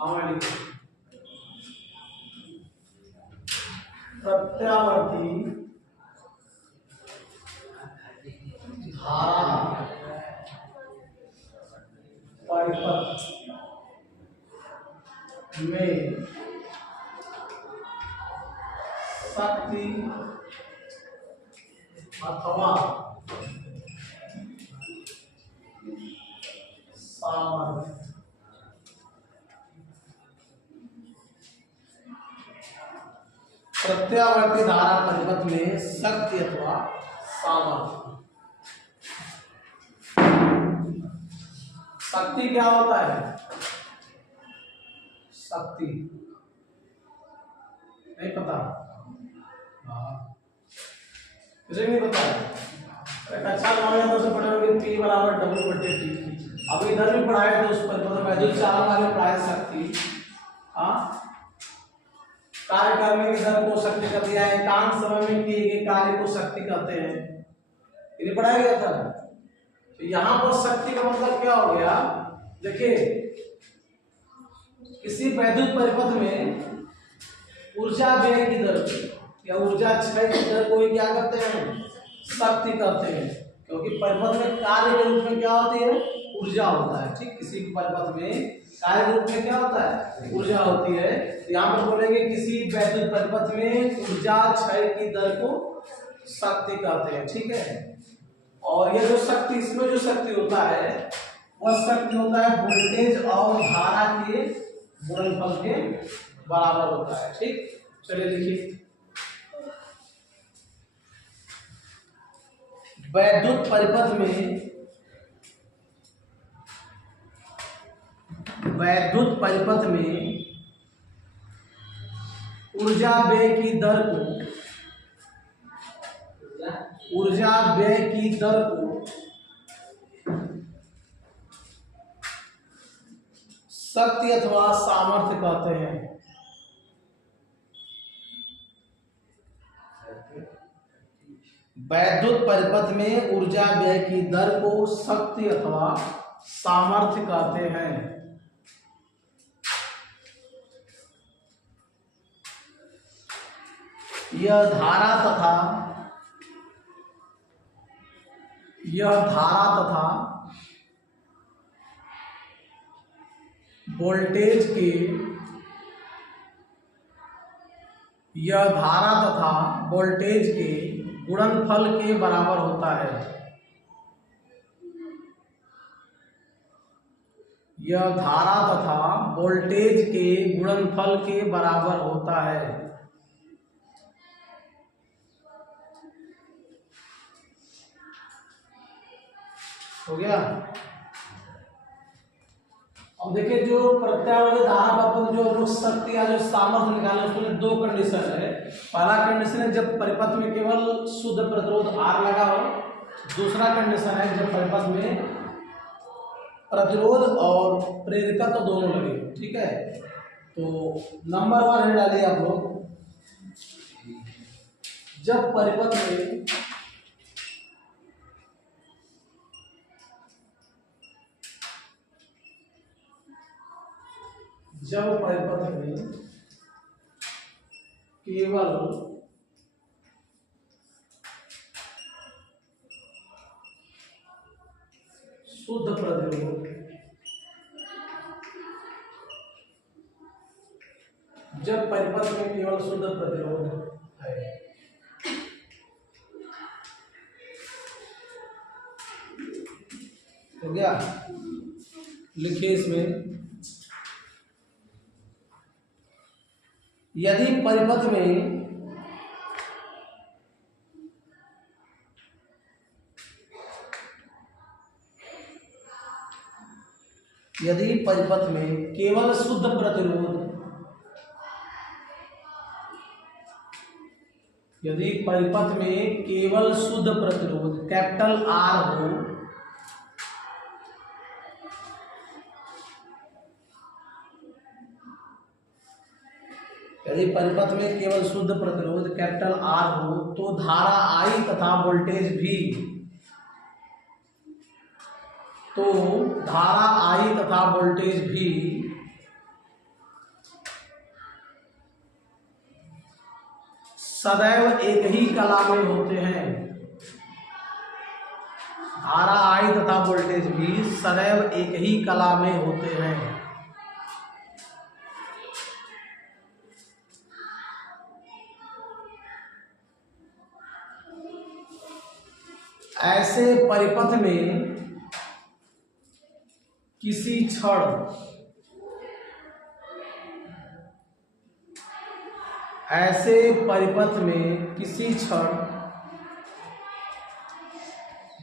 हमें प्रत्यावर्ती धारा परिपथ में शक्ति अथवा सामर्थ्य प्रत्यावर्ती धारा परिपथ में शक्ति अथवा सामर्थ्य। शक्ति क्या होता है? शक्ति नहीं पता? मुझे नहीं पता है। अच्छा नॉलेज से पढ़ोगे P बराबर W/T। अब इधर भी पढ़ाए तो उस परिपथ में जो चार वाले पढ़ाए शक्ति, हाँ, कार्य करने की दर को शक्ति कहते हैं, एकांक समय में किए गए कार्य को शक्ति कहते हैं। इन्हें पढ़ाया गया था। तो यहाँ पर शक्ति का मतलब क्या हो गया? देखिए, किसी वैद्युत परिपथ में ऊर्जा व्यय की दर या ऊर्जा क्षय की दर को क्या करते हैं? शक्ति कहते हैं। क्योंकि परिपथ में कार्य के रूप में क्या होती है? ऊर्जा होता है। ठीक, किसी परिपथ में कार्य के रूप में क्या होता है? ऊर्जा होती है। यहाँ पर बोलेंगे किसी वैद्युत परिपथ में ऊर्जा क्षय की दर को शक्ति कहते हैं। ठीक है। और यह जो शक्ति, इसमें जो शक्ति होता है वह शक्ति होता है वोल्टेज और धारा के गुणनफल के बराबर होता है। ठीक, चलिए लिखिए। वैद्युत परिपथ में ऊर्जा व्यय की दर को शक्ति अथवा सामर्थ्य कहते हैं। वैद्युत परिपथ में ऊर्जा व्यय की दर को शक्ति अथवा सामर्थ्य कहते हैं। यह धारा तथा वोल्टेज के गुणनफल के बराबर होता है। यह धारा तथा वोल्टेज के गुणनफल के बराबर होता है। हो गया। अब देखिए, जो प्रत्यावर्ती धारा परिपथ जो लोग शक्ति या जो सामर्थ्य निकाले उसमें दो कंडीशन है। पहला कंडीशन है जब परिपथ में केवल शुद्ध प्रतिरोध R लगा हो। दूसरा कंडीशन है जब परिपथ में प्रतिरोध और प्रेरकत्व दोनों लगे। ठीक है। तो नंबर 1 है डालिए आप लोग। जब परिपथ में केवल शुद्ध प्रतिरोध, जब परिपथ में केवल शुद्ध प्रतिरोध है, हो गया। लिखिए इसमें, यदि परिपथ में केवल शुद्ध प्रतिरोध, यदि परिपथ में केवल शुद्ध प्रतिरोध कैपिटल R हो, यदि परिपथ में केवल शुद्ध प्रतिरोध कैपिटल R हो तो धारा I तथा वोल्टेज भी, सदैव एक ही कला में होते हैं। धारा I तथा वोल्टेज भी सदैव एक ही कला में होते हैं। ऐसे परिपथ में किसी क्षण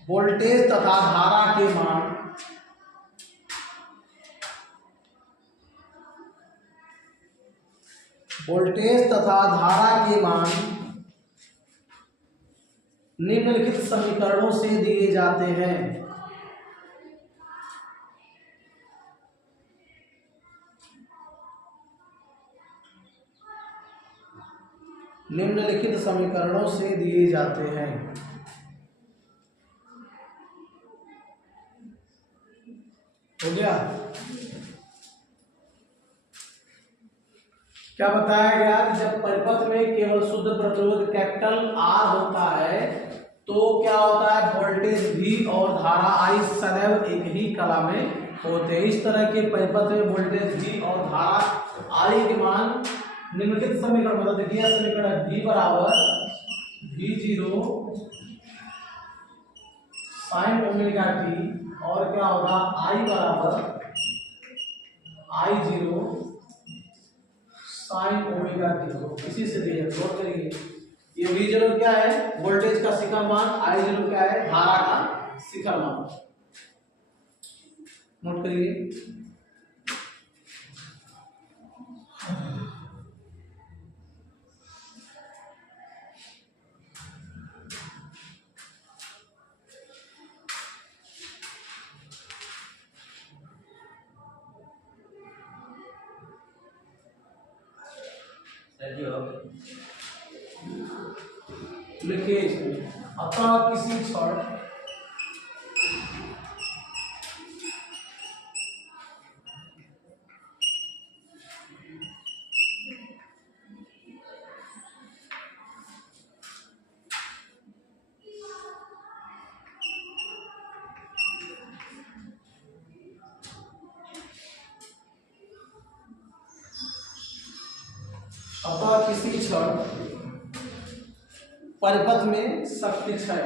वोल्टेज तथा धारा के मान निम्नलिखित समीकरणों से दिए जाते हैं। निम्नलिखित समीकरणों से दिए जाते हैं। हो गया? क्या बताया गया? जब परिपथ में केवल शुद्ध प्रतिरोध कैपिटल R होता है तो क्या होता है? वोल्टेज V और धारा I सदैव एक ही कला में होते हैं। इस तरह के परिपथ में वोल्टेज V और धारा I के मान निम्नलिखित समीकरण मतलब देखिए समीकरण V बराबर V0 sin ओमेगा टी और क्या होगा I बराबर I0 sin ओमेगा टी। इसी से दिया नोट करिए। ये V0 क्या है? वोल्टेज का शिखर मान। I0 क्या है? धारा का शिखर मान। नोट करिए। लिखिए अतः किसी क्षण परिपथ में शक्ति क्षय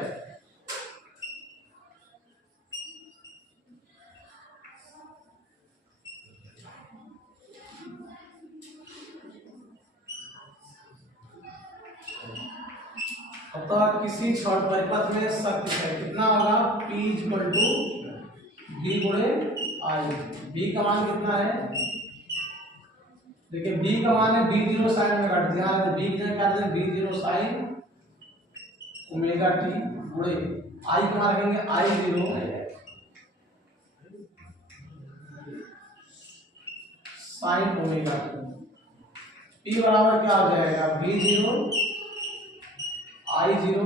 अतः किसी क्षण परिपथ में शक्ति क्षय कितना होगा? P = V गुणे I। V का मान कितना है? देखिए V का मान है V0 sin ओमेगा टी। ध्यान रखें V कितना काट दें? V0 sin ओमेगा टी गुणे I का मान रखेंगे I0 sin omega T. P बराबर क्या हो जाएगा? V0 I0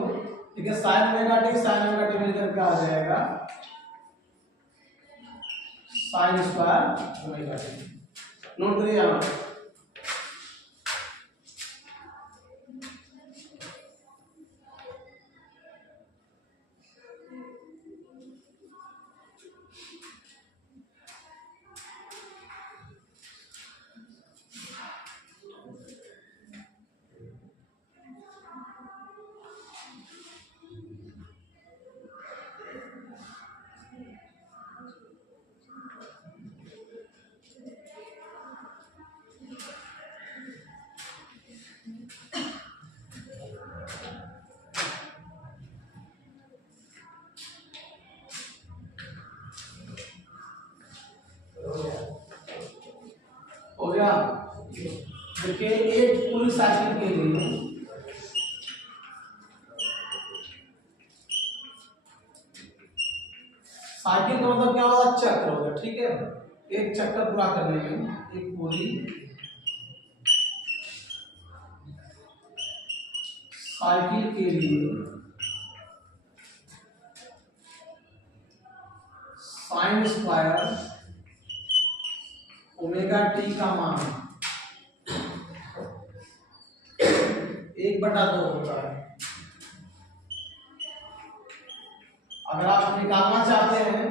ठीक है sin ओमेगा टी मिलकर क्या हो जाएगा? sin square omega T. Note करिए यहाँ हो गया। देखिए एक पूरी साइकिल के लिए साइकिल का मतलब क्या होगा? चक्र होगा। ठीक है, एक चक्कर पूरा करने में एक पूरी साइकिल के लिए साइन स्क्वायर ओमेगा टी का मान 1/2 होता है। अगर आप निकालना चाहते हैं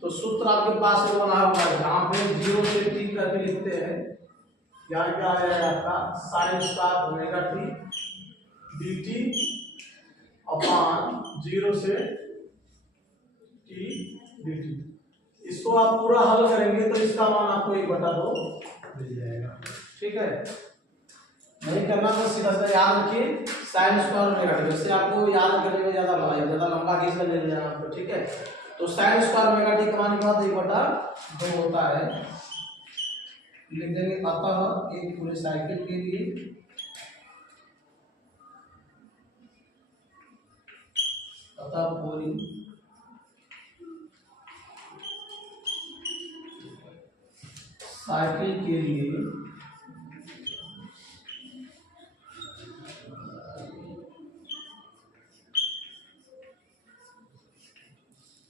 तो सूत्र आपके पास बना हुआ है, जहां पे 0 से t करके लिखते हैं। यहाँ क्या आ जाएगा आपका sine square omega T dt upon 0 से t dt। इसको आप पूरा हल करेंगे तो इसका मान आपको 1/2 मिल जाएगा। ठीक है, नहीं करना तो सीधा सीधा याद रखिए साइन स्क्वायर ओमेगा टी, वैसे आपको याद करने में ज्यादा लंबा खींच कर ले लेना आपको। ठीक है, तो साइन स्क्वायर ओमेगा टी का मान क्या होता है 1/2 होता है। लिख देंगे अतः एक पूरे साइकिल के लिए पूरी साइकिल के लिए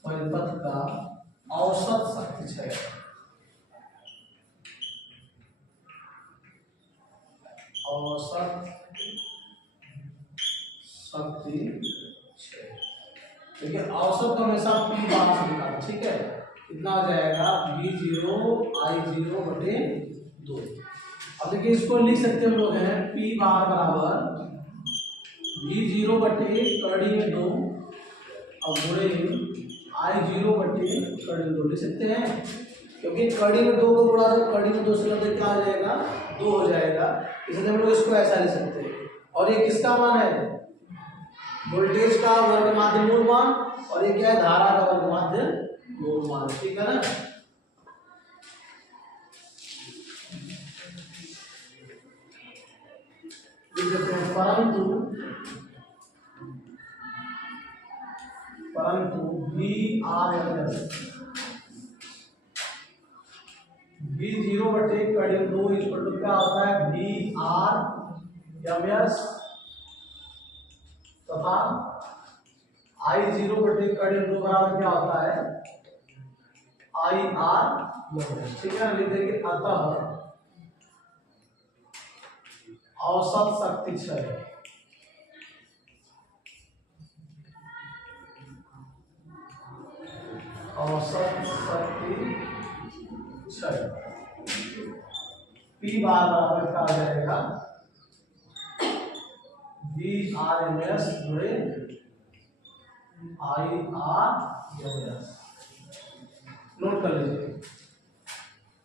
परिपथ का औसत शक्ति क्षय, औसत शक्ति क्षय। देखिए औसत तो हमेशा p बार से निकालें। ठीक है, कितना हो जाएगा v0 i0 बटे 2। अब देखिए इसको लिख सकते हम लोग हैं p बार बराबर v0 बटे कड़ी में 2 और गुणे i0 बटे कड़ी में 2 लिख सकते हैं, क्योंकि कड़ी में 2 को गुणा तो कड़ी में 2 से लगे क्या हो जाएगा 2 हो जाएगा। इसलिए हम लोग इसको ऐसा लिख सकते हैं। और ये किसका मान है, वोल्टेज का वर्ग माध्य मूल मान, और ये क्या है धारा का वर्ग माध्य मूल मान। ठीक है ना, परंतु v0 बटे कड़ी 2 इक्वल टू क्या होता है v/ms तथा i0 बटे कड़ी 2 बराबर क्या होता है i/r। ठीक है, लिख देंगे अतः औसत शक्ति क्षय, औसत शक्ति क्षय p बार बराबर क्या आ जाएगा v/ms गुणे i/r। नोट कर लीजिए।